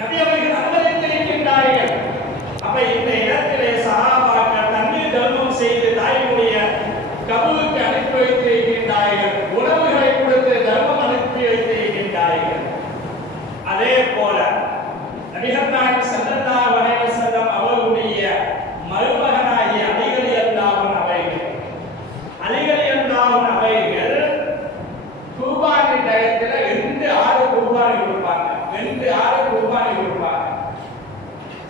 நபி அவர்கள் அனுமதித்திருக்கின்றார்கள். அப்ப இந்த இடத்திலே சஹாபாக்கள் தண்ணீர் தர்மம் செய்து தாயினுடைய கபூருக்கு அனுப்பி வைத்திருக்கின்றார்கள். உணவுகளை கொடுத்து தர்மம் அனுப்பி வைத்திருக்கின்றார்கள். அதே போல நபிகள் நாயகம் ஸல்லல்லாஹு அலைஹி வஸல்லம் அவர்களுடைய மருமகனாகிய அலி ரலியல்லாஹு அவைகள் குர்பானி டயத்துல 2 குர்பானி கொடுப்பாங்க.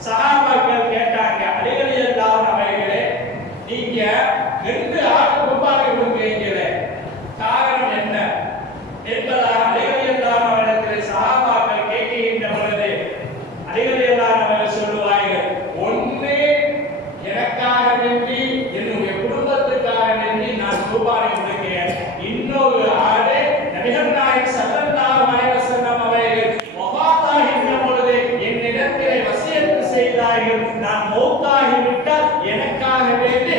சஹாபாக்கள் கேட்டாங்க, அலி ரலியல்லாஹு அவைகளே, நீங்க 2 குர்பானி கொடுக்கிறீங்களே, காரணம் என்ன என்பதாக அலி ரலியல்லாஹு அவர்களிடத்தில் சஹாபாக்கள் கேட்கின்ற பொழுது அலி ரலியல்லாஹு அவர்கள் சொல்லுவார்கள், ஒன்று எனக்காக வேண்டி என்னுடைய குடும்பத்துக்காக வேண்டி நான் குர்பானி கொடுக்கிறேன். இன்னொரு ஆடு நபிகள் நாயகம் ஸல்லல்லாஹு அலைஹி வஸல்லம் அவர்கள் வஃபாத்தாகின்ற பொழுது என்னிடத்திலே வசியத்து செய்தார்கள், நான் மௌத்தாகிவிட்டால் எனக்காக வேண்டி